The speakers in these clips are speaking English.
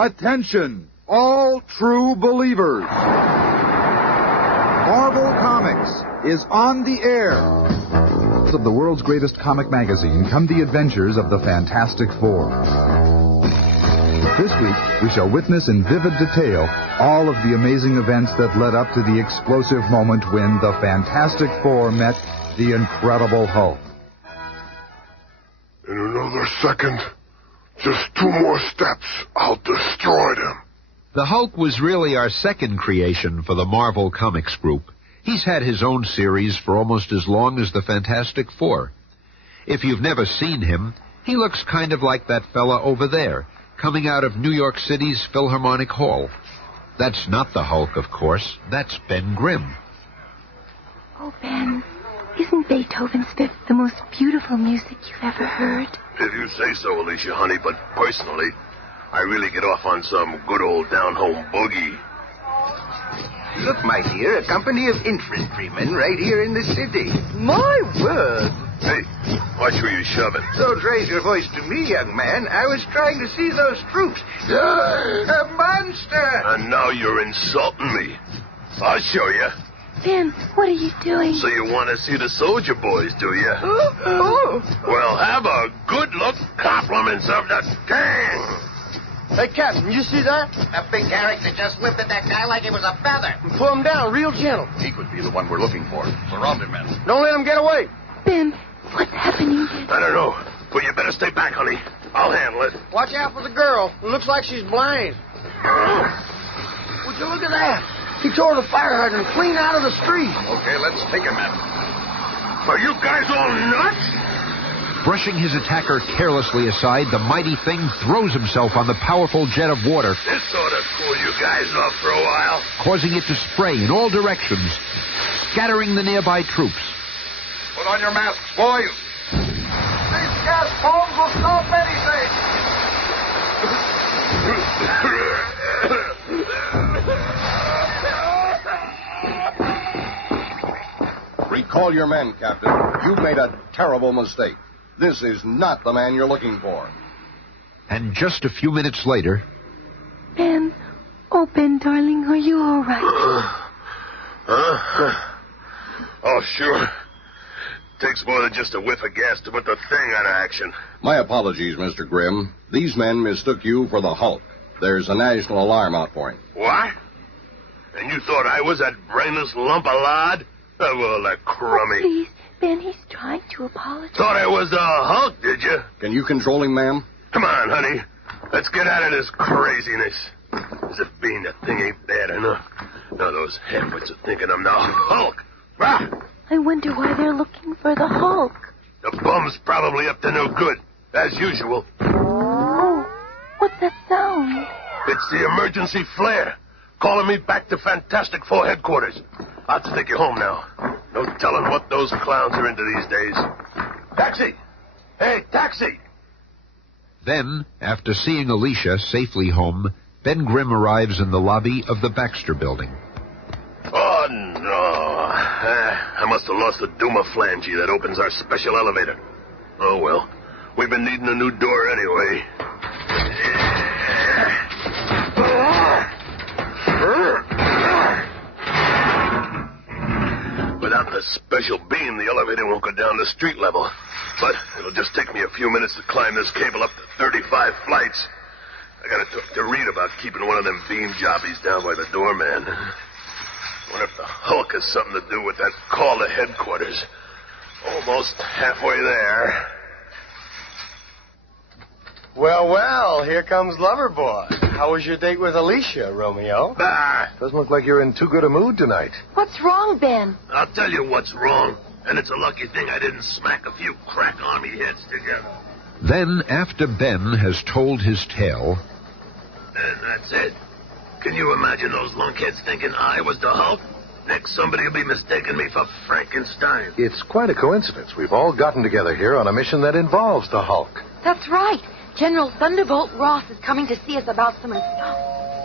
Attention, all true believers. Marvel Comics is on the air. Of the world's greatest comic magazine come the adventures of the Fantastic Four. This week, we shall witness in vivid detail all of the amazing events that led up to the explosive moment when the Fantastic Four met the Incredible Hulk. In another second, just 2 more steps, I'll destroy them. The Hulk was really our second creation for the Marvel Comics group. He's had his own series for almost as long as the Fantastic Four. If you've never seen him, he looks kind of like that fella over there, coming out of New York City's Philharmonic Hall. That's not the Hulk, of course. That's Ben Grimm. Oh, Ben, isn't Beethoven's Fifth the most beautiful music you've ever heard? If you say so, Alicia, honey, but personally, I really get off on some good old down-home boogie. Look, my dear, a company of infantrymen right here in the city. My word! Hey, watch where you're shoving. Don't raise your voice to me, young man. I was trying to see those troops. A monster! And now you're insulting me. I'll show you. Ben, what are you doing? So you want to see the soldier boys, do you? Oh. Well, have a good look. Compliments of the gang. Hey, Captain, you see that? A big character just whipped at that guy like it was a feather. Pull him down real gentle. He could be the one we're looking for. Surround him, men. Don't let him get away. Ben, what's happening? I don't know, but you better stay back, honey. I'll handle it. Watch out for the girl. It looks like she's blind. Would you look at that? He tore the fire hydrant clean out of the street. Okay, let's take him, men. Are you guys all nuts? Brushing his attacker carelessly aside, the mighty thing throws himself on the powerful jet of water, This ought to cool you guys off for a while. causing it to spray in all directions, scattering the nearby troops. Put on your masks, boys. These gas bombs will stop anything. Recall your men, Captain. You've made a terrible mistake. This is not the man you're looking for. And just a few minutes later... Ben, oh, Ben, darling, are you all right? Oh, sure. Takes more than just a whiff of gas to put the thing out of action. My apologies, Mr. Grimm. These men mistook you for the Hulk. There's a national alarm out for him. What? And you thought I was that brainless lump of lard? Oh, well, that crummy. Oh, please, Ben, he's trying to apologize. Thought I was the Hulk, did you? Can you control him, ma'am? Come on, honey. Let's get out of this craziness. As if being the thing ain't bad enough. Now those halfwits are thinking I'm the Hulk. Ah! I wonder why they're looking for the Hulk. The bum's probably up to no good, as usual. Oh, what's that sound? It's the emergency flare. Calling me back to Fantastic Four headquarters. I'll have to take you home now. No telling what those clowns are into these days. Taxi! Hey, taxi! Then, after seeing Alicia safely home, Ben Grimm arrives in the lobby of the Baxter Building. Oh, no. I must have lost the Duma flange that opens our special elevator. Oh, well. We've been needing a new door anyway. Without the special beam, the elevator won't go down to street level. But it'll just take me a few minutes to climb this cable up to 35 flights. I gotta talk to Reed about keeping one of them beam jobbies down by the doorman. Wonder if the Hulk has something to do with that call to headquarters. Almost halfway there. Well, here comes Loverboy. How was your date with Alicia, Romeo? Bah! Doesn't look like you're in too good a mood tonight. What's wrong, Ben? I'll tell you what's wrong. And it's a lucky thing I didn't smack a few crack army heads together. Then, after Ben has told his tale... And that's it. Can you imagine those lunkheads thinking I was the Hulk? Next, somebody will be mistaking me for Frankenstein. It's quite a coincidence. We've all gotten together here on a mission that involves the Hulk. That's right. General Thunderbolt Ross is coming to see us about some stuff.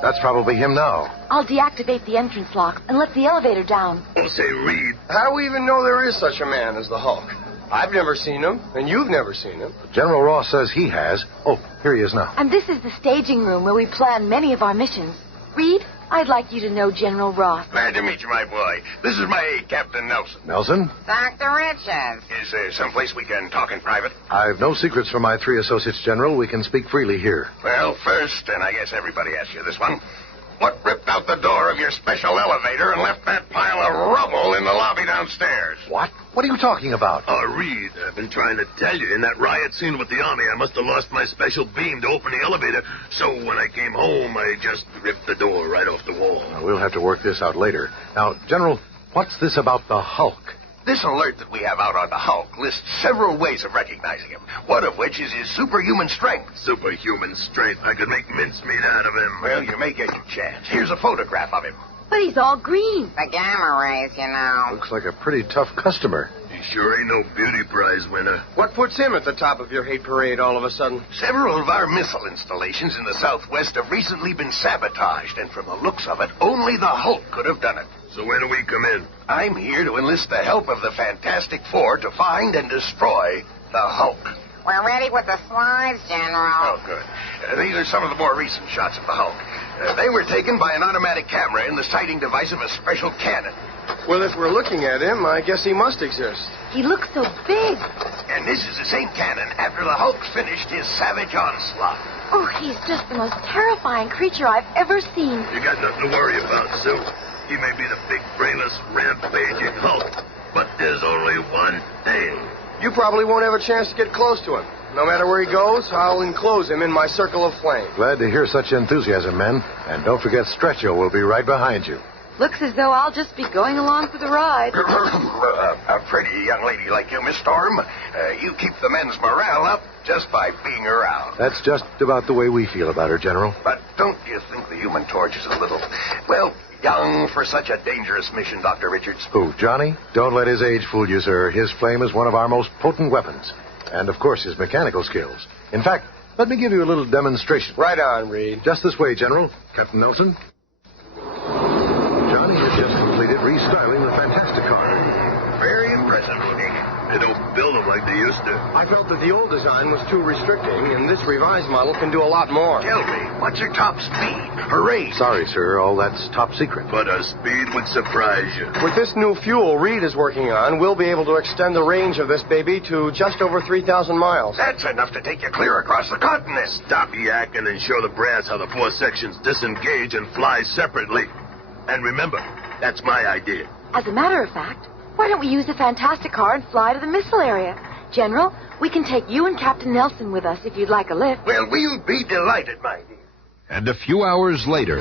That's probably him now. I'll deactivate the entrance lock and let the elevator down. Don't say Reed. How do we even know there is such a man as the Hulk? I've never seen him, and you've never seen him. General Ross says he has. Oh, here he is now. And this is the staging room where we plan many of our missions. Reed, I'd like you to know General Ross. Glad to meet you, my boy. This is my aide, Captain Nelson. Nelson? Dr. Richards. Is there someplace we can talk in private? I've no secrets from my 3 associates, General. We can speak freely here. Well, first, and I guess everybody asks you this one, what ripped out the door of your special elevator and left that pile of rubble in the lobby downstairs? What? What are you talking about? Reed, I've been trying to tell you. In that riot scene with the Army, I must have lost my special beam to open the elevator. So when I came home, I just ripped the door right off the wall. We'll have to work this out later. Now, General, what's this about the Hulk? This alert that we have out on the Hulk lists several ways of recognizing him, one of which is his superhuman strength. Superhuman strength. I could make mincemeat out of him. Well, you may get your chance. Here's a photograph of him. But he's all green. The gamma rays, you know. Looks like a pretty tough customer. He sure ain't no beauty prize winner. What puts him at the top of your hate parade all of a sudden? Several of our missile installations in the Southwest have recently been sabotaged, and from the looks of it, only the Hulk could have done it. So when do we come in? I'm here to enlist the help of the Fantastic Four to find and destroy the Hulk. We're ready with the slides, General. Oh, good. These are some of the more recent shots of the Hulk. They were taken by an automatic camera in the sighting device of a special cannon. Well, if we're looking at him, I guess he must exist. He looks so big. And this is the same cannon after the Hulk finished his savage onslaught. Oh, he's just the most terrifying creature I've ever seen. You got nothing to worry about, Sue. He may be the big, brainless, rampaging Hulk, but there's only one thing. You probably won't have a chance to get close to him. No matter where he goes, I'll enclose him in my circle of flame. Glad to hear such enthusiasm, men. And don't forget Stretcho will be right behind you. Looks as though I'll just be going along for the ride. A pretty young lady like you, Miss Storm. You keep the men's morale up just by being around. That's just about the way we feel about her, General. But don't you think the Human Torch is a little, well, young for such a dangerous mission, Dr. Richards? Who, Johnny? Don't let his age fool you, sir. His flame is one of our most potent weapons. And, of course, his mechanical skills. In fact, let me give you a little demonstration. Right on, Reed. Just this way, General. Captain Nelson. Johnny has just completed restyling the Fantastic car. Very impressive looking. They don't build them like they used to. I felt that the old design was too restricting, and this revised model can do a lot more. Tell me, what's your top speed? Hooray! Sorry, sir. All that's top secret. But a speed would surprise you. With this new fuel Reed is working on, we'll be able to extend the range of this baby to just over 3,000 miles. That's enough to take you clear across the continent. Stop yakking and show the brass how the 4 sections disengage and fly separately. And remember, that's my idea. As a matter of fact, why don't we use the Fantastic Car and fly to the missile area? General, we can take you and Captain Nelson with us if you'd like a lift. Well, we'll be delighted, my dear. And a few hours later,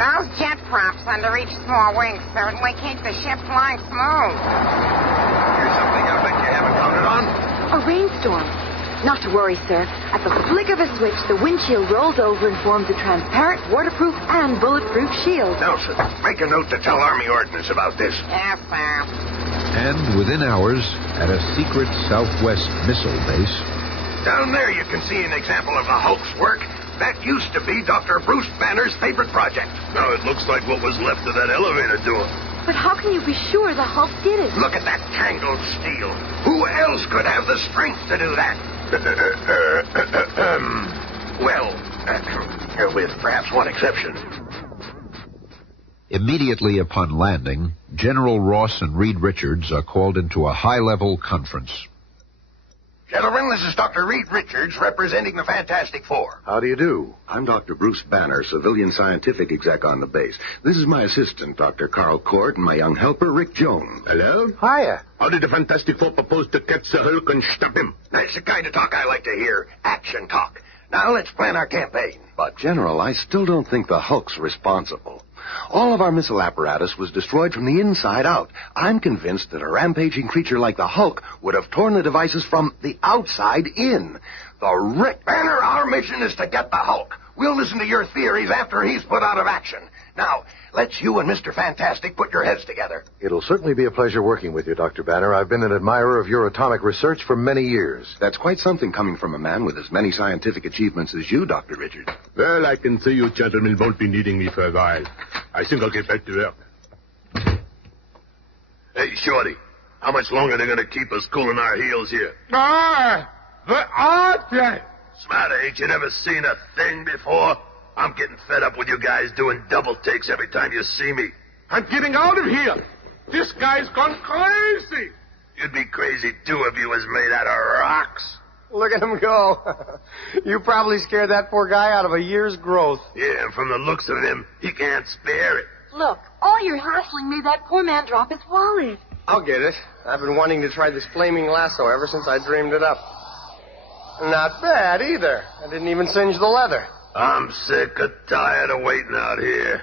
Those jet props under each small wing certainly keep the ship flying smooth. Here's something I bet you haven't counted on. A rainstorm. Not to worry, sir. At the flick of a switch, the windshield rolls over and forms a transparent, waterproof, and bulletproof shield. Nelson, make a note to tell Army Ordnance about this. Yes, sir. and within hours, at a secret Southwest missile base, Down there you can see an example of the Hulk's work. That used to be Dr. Bruce Banner's favorite project. Now it looks like what was left of that elevator door. But how can you be sure the Hulk did it? Look at that tangled steel. Who else could have the strength to do that? With perhaps one exception. immediately upon landing, General Ross and Reed Richards are called into a high-level conference. Gentlemen, this is Dr. Reed Richards representing the Fantastic Four. How do you do? I'm Dr. Bruce Banner, civilian scientific exec on the base. This is my assistant, Dr. Carl Court, and my young helper, Rick Jones. Hello? Hiya. How did the Fantastic Four propose to catch the Hulk and stop him? That's the kind of talk I like to hear. Action talk. Now let's plan our campaign. But, General, I still don't think the Hulk's responsible. All of our missile apparatus was destroyed from the inside out. I'm convinced that a rampaging creature like the Hulk would have torn the devices from the outside in. The Rick Banner, our mission is to get the Hulk. We'll listen to your theories after he's put out of action. Now, let's you and Mr. Fantastic put your heads together. It'll certainly be a pleasure working with you, Dr. Banner. I've been an admirer of your atomic research for many years. That's quite something coming from a man with as many scientific achievements as you, Dr. Richards. Well, I can see you gentlemen won't be needing me for a while. I think I'll get back to work. Hey, Shorty, how much longer are they going to keep us cooling our heels here? Where are they? Smarter, ain't you never seen a thing before? I'm getting fed up with you guys doing double takes every time you see me. I'm getting out of here. This guy's gone crazy. You'd be crazy, too, if you was made out of rocks. Look at him go. You probably scared that poor guy out of a year's growth. Yeah, and from the looks of him, he can't spare it. Look, all your hassling made that poor man drop his wallet. I'll get it. I've been wanting to try this flaming lasso ever since I dreamed it up. Not bad, either. I didn't even singe the leather. I'm sick of tired of waiting out here.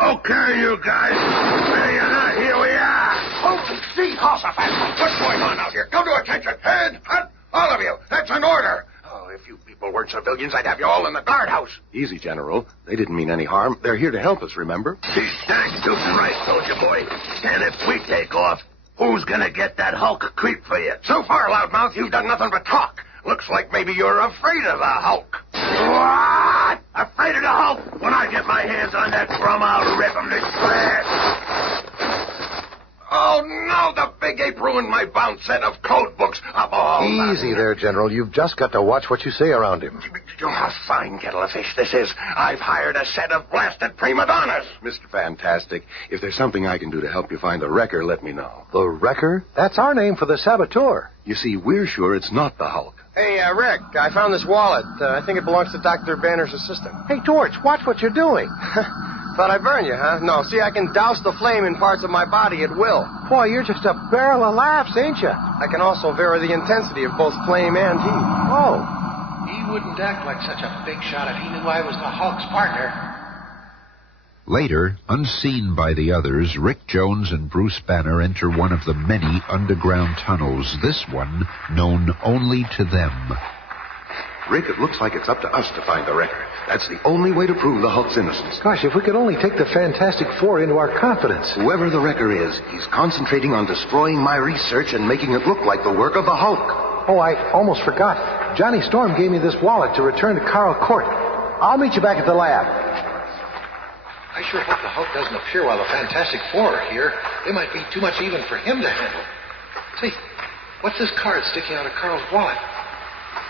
Okay, you guys. There you are. Here we are. Holy Jehoshaphat! What's going on out here? Come to attention. Head, hut, all of you. That's an order. Oh, if you people weren't civilians, I'd have you all in the guardhouse. Easy, General. They didn't mean any harm. They're here to help us, remember? He's dang tootin' right, soldier boy. And if we take off, who's gonna get that Hulk creep for you? So far, loudmouth, you've done nothing but talk. Looks like maybe you're afraid of the Hulk. What? Afraid of the Hulk? When I get my hands on that drum, I'll rip him to shreds. Oh, no, the big ape ruined my bound set of code books. Easy there, General. You've just got to watch what you say around him. Oh, a fine kettle of fish this is. I've hired a set of blasted prima donnas. Mr. Fantastic, if there's something I can do to help you find the wrecker, let me know. The Wrecker? That's our name for the saboteur. You see, we're sure it's not the Hulk. Hey, Rick, I found this wallet. I think it belongs to Dr. Banner's assistant. Hey, Torch, watch what you're doing. Thought I'd burn you, huh? No, see, I can douse the flame in parts of my body at will. Boy, you're just a barrel of laughs, ain't you? I can also vary the intensity of both flame and heat. Oh. He wouldn't act like such a big shot if he knew I was the Hulk's partner. Later, unseen by the others, Rick Jones and Bruce Banner enter one of the many underground tunnels, this one known only to them. Rick, it looks like it's up to us to find the wrecker. That's the only way to prove the Hulk's innocence. Gosh, if we could only take the Fantastic Four into our confidence. Whoever the wrecker is, he's concentrating on destroying my research and making it look like the work of the Hulk. Oh, I almost forgot. Johnny Storm gave me this wallet to return to Carl Court. I'll meet you back at the lab. I sure hope the Hulk doesn't appear while the Fantastic Four are here. They might be too much even for him to handle. Say, what's this card sticking out of Carl's wallet?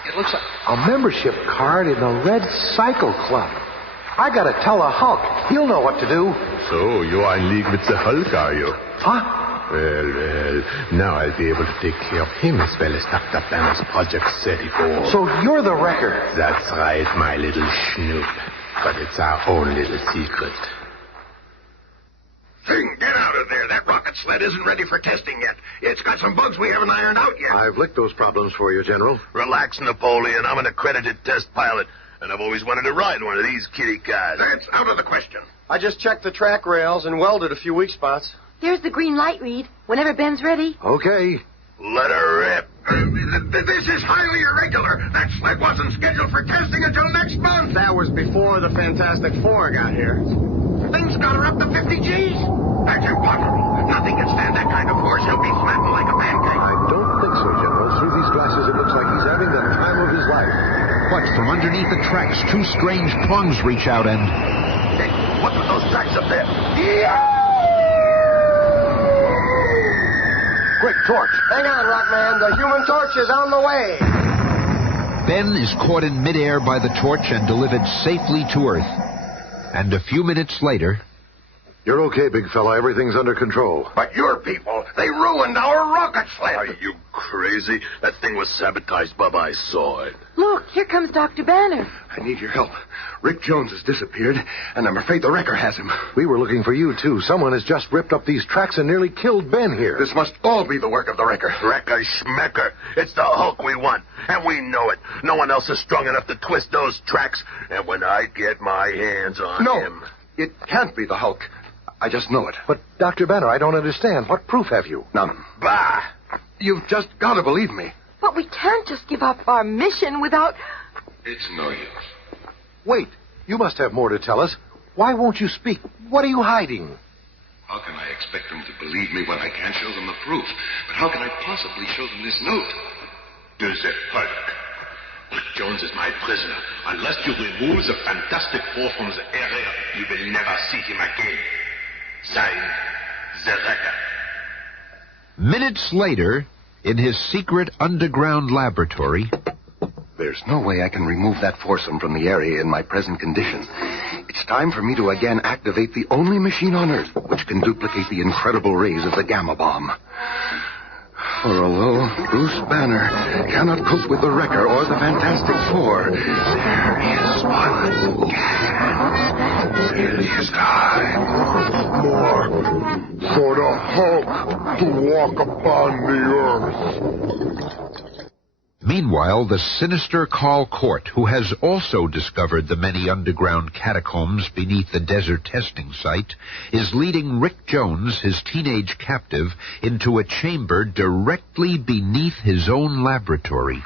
It looks like a membership card in the Red Cycle Club. I gotta tell the Hulk. He'll know what to do. So, you are in league with the Hulk, are you? Huh? Well, now I'll be able to take care of him as well as Dr. Banner's Project 34. So you're the wrecker? That's right, my little snoop. But it's our own little secret. Thing, get out of there. That rocket sled isn't ready for testing yet. It's got some bugs we haven't ironed out yet. I've licked those problems for you, General. Relax, Napoleon. I'm an accredited test pilot, and I've always wanted to ride one of these kitty cars. That's out of the question. I just checked the track rails and welded a few weak spots. There's the green light, Reed. Whenever Ben's ready. Okay. Let her rip. This is highly irregular. That sled wasn't scheduled for testing until next month. That was before the Fantastic Four got here. Things got her up to 50 G's. That's impossible. Nothing can stand that kind of force. He'll be flattened like a pancake. I don't think so, General. Through these glasses, it looks like he's having the time of his life. But from underneath the tracks, two strange prongs reach out and... Hey, what are those tracks up there? Yeah! Quick, Torch. Hang on, Rockman. The Human Torch is on the way. Ben is caught in midair by the torch and delivered safely to Earth. And a few minutes later... You're okay, big fella. Everything's under control. But your people, they ruined our rocket sled. Are you crazy? That thing was sabotaged, Bub. I saw it. Look, here comes Dr. Banner. I need your help. Rick Jones has disappeared, and I'm afraid the wrecker has him. We were looking for you, too. Someone has just ripped up these tracks and nearly killed Ben here. This must all be the work of the wrecker. Wrecker schmecker. It's the Hulk we want, and we know it. No one else is strong enough to twist those tracks, and when I get my hands on him... It can't be the Hulk. I just know it. But, Dr. Banner, I don't understand. What proof have you? None. Bah! You've just got to believe me. But we can't just give up our mission without... It's no use. Wait. You must have more to tell us. Why won't you speak? What are you hiding? How can I expect them to believe me when I can't show them the proof? But how can I possibly show them this note? To the Hulk. Rick Jones is my prisoner. Unless you remove the Fantastic Four from the area, you will never see him again. Signed, The Wrecker. Minutes later, in his secret underground laboratory... There's no way I can remove that foursome from the area in my present condition. It's time for me to again activate the only machine on Earth which can duplicate the incredible rays of the gamma bomb. For although Bruce Banner cannot cope with the Wrecker or the Fantastic Four, there is one who can. It is time. More for the Hulk to walk upon the Earth. Meanwhile, the sinister Carl Court, who has also discovered the many underground catacombs beneath the desert testing site, is leading Rick Jones, his teenage captive, into a chamber directly beneath his own laboratory.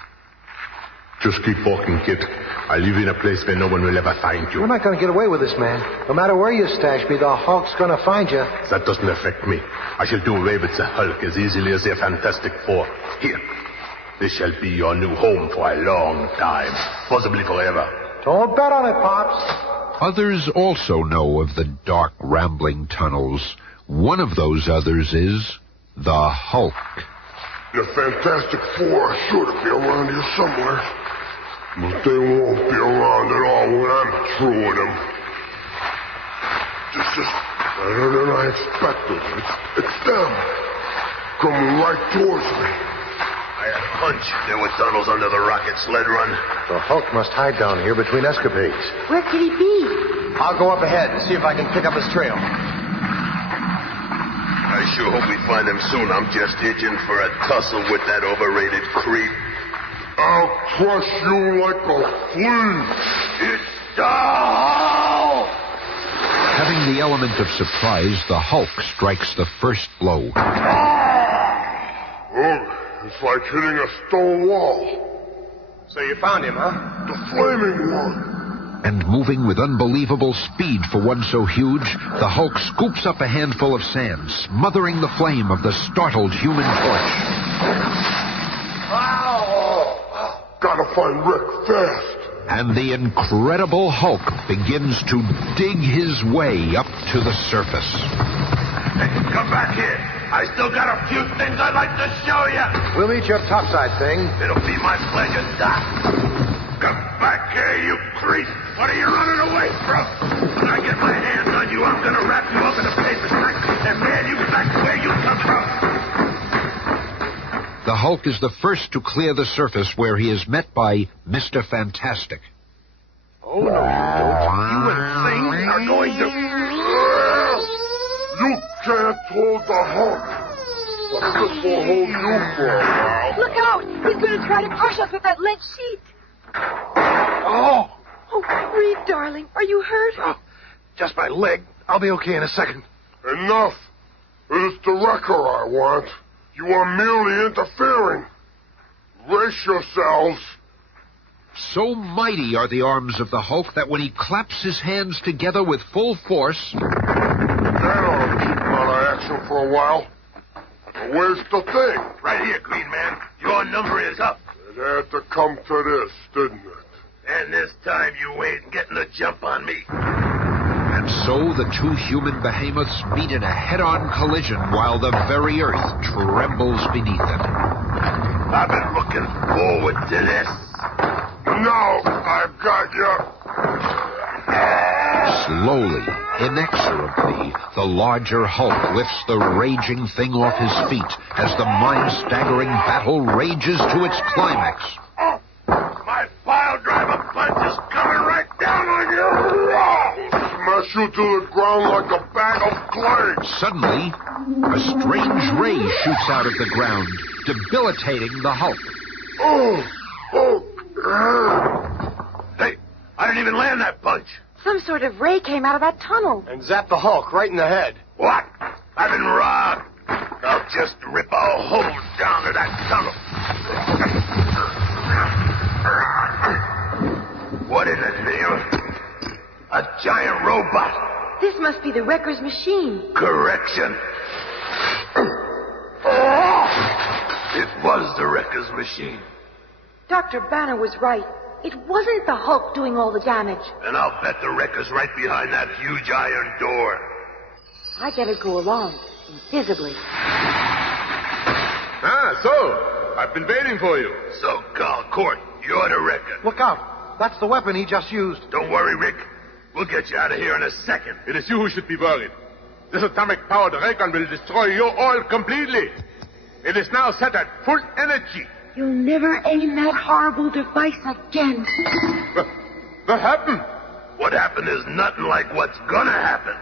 Just keep walking, kid. I live in a place where no one will ever find you. We're not going to get away with this, man. No matter where you stash me, the Hulk's going to find you. That doesn't affect me. I shall do away with the Hulk as easily as the Fantastic Four. Here. This shall be your new home for a long time, possibly forever. Don't bet on it, Pops. Others also know of the dark, rambling tunnels. One of those others is the Hulk. The Fantastic Four are sure to be around here somewhere. But they won't be around at all when I'm through with them. This is better than I expected. It's them. Coming right towards me. I had a hunch there were tunnels under the rocket sled run. The Hulk must hide down here between escapades. Where could he be? I'll go up ahead and see if I can pick up his trail. I sure hope we find him soon. I'm just itching for a tussle with that overrated creep. I'll crush you like a flea. It's the Hulk! Having the element of surprise, the Hulk strikes the first blow. It's like hitting a stone wall. So you found him, huh? The flaming one. And moving with unbelievable speed for one so huge, the Hulk scoops up a handful of sand, smothering the flame of the startled Human Torch. Ow! Gotta find Rick fast. And the Incredible Hulk begins to dig his way up to the surface. Hey, come back here. I still got a few things I'd like to show you. We'll meet you up topside, Thing. It'll be my pleasure, Doc. Come back here, you creep. What are you running away from? When I get my hands on you, I'm going to wrap you up in a paper sack and mail you back where you come from. The Hulk is the first to clear the surface where he is met by Mr. Fantastic. Oh, no, you don't. You and Thing are going to... You can't hold the Hulk. But this will hold you for a while. Look out! He's going to try to crush us with that lead sheet. Oh! Oh, Reed, darling, are you hurt? Oh, just my leg. I'll be okay in a second. Enough. It's the Wrecker I want. You are merely interfering. Brace yourselves. So mighty are the arms of the Hulk that when he claps his hands together with full force... That ought to keep him out of action for a while. But where's the Thing? Right here, Green Man. Your number is up. It had to come to this, didn't it? And this time you ain't getting the jump on me. And so the two human behemoths meet in a head-on collision while the very earth trembles beneath them. I've been looking forward to this. Now I've got you. Slowly, inexorably, the larger Hulk lifts the raging thing off his feet as the mind-staggering battle rages to its climax. My pile-driver punch is coming right down on you. Smash you to the ground like a bag of clay. Suddenly, a strange ray shoots out of the ground, debilitating the Hulk. Hey, I didn't even land that punch. Some sort of ray came out of that tunnel. And zapped the Hulk right in the head. What? I've been robbed. I'll just rip a hole down to that tunnel. What is it, Neil? A giant robot. This must be the Wrecker's machine. Correction. It was the Wrecker's machine. Dr. Banner was right. It wasn't the Hulk doing all the damage. And I'll bet the Wrecker's right behind that huge iron door. I better go along, invisibly. So, I've been waiting for you. So, Carl Court, you're the wrecker. Look out. That's the weapon he just used. Don't worry, Rick. We'll get you out of here in a second. It is you who should be worried. This atomic-powered ray gun will destroy you all completely. It is now set at full energy. You'll never aim that horrible device again. What happened? What happened is nothing like what's gonna happen.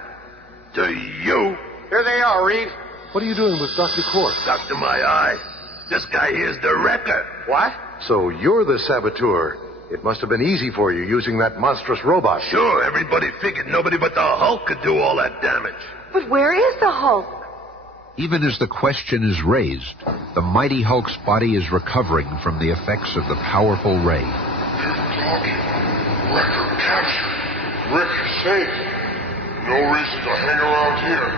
To you. Here they are, Reed. What are you doing with Dr. Court? Doctor My Eye. This guy here's the wrecker. What? So you're the saboteur. It must have been easy for you using that monstrous robot. Sure, everybody figured nobody but the Hulk could do all that damage. But where is the Hulk? Even as the question is raised, the mighty Hulk's body is recovering from the effects of the powerful ray. Talking. Wrecker captured. Rick is safe. No reason to hang around here.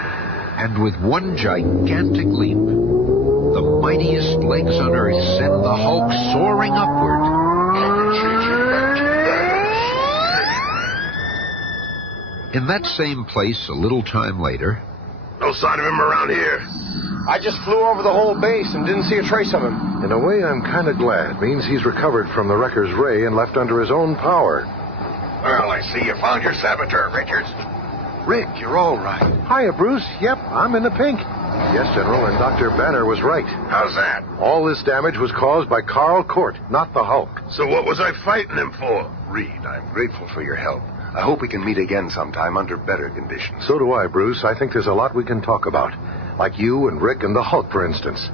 And with one gigantic leap, the mightiest legs on Earth send the Hulk soaring upward. I've been changing back to that. In that same place, a little time later... No sign of him around here. I just flew over the whole base and didn't see a trace of him. In a way, I'm kind of glad. Means he's recovered from the wrecker's ray and left under his own power. Well, I see you found your saboteur, Richards. Rick, you're all right. Hiya, Bruce. Yep, I'm in the pink. Yes, General, and Dr. Banner was right. How's that? All this damage was caused by Carl Court, not the Hulk. So what was I fighting him for? Reed, I'm grateful for your help. I hope we can meet again sometime under better conditions. So do I, Bruce. I think there's a lot we can talk about. Like you and Rick and the Hulk, for instance.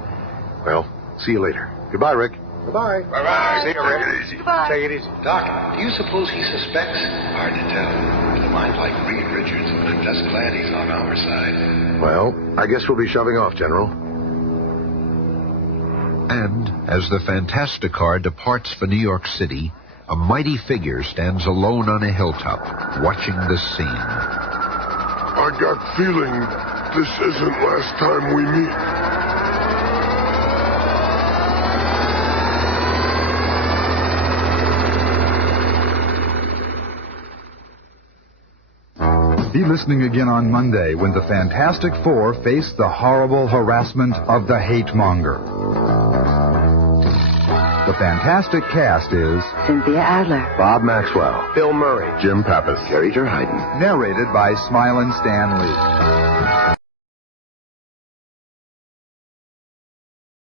Well, see you later. Goodbye, Rick. Goodbye. Bye-bye. See you, Rick. Take it easy. Goodbye. Take it easy. Doc, do you suppose he suspects? Hard to tell. With a mind like Reed Richards, I'm just glad he's on our side. Well, I guess we'll be shoving off, General. And as the Fantasticar departs for New York City, a mighty figure stands alone on a hilltop, watching the scene. I got feeling this isn't last time we meet. Be listening again on Monday when the Fantastic Four face the horrible harassment of the hate monger. The Fantastic cast is Cynthia Adler, Bob Maxwell, Bill Murray, Jim Pappas, Jerry Terheiden. narrated by Smilin' Stan Lee.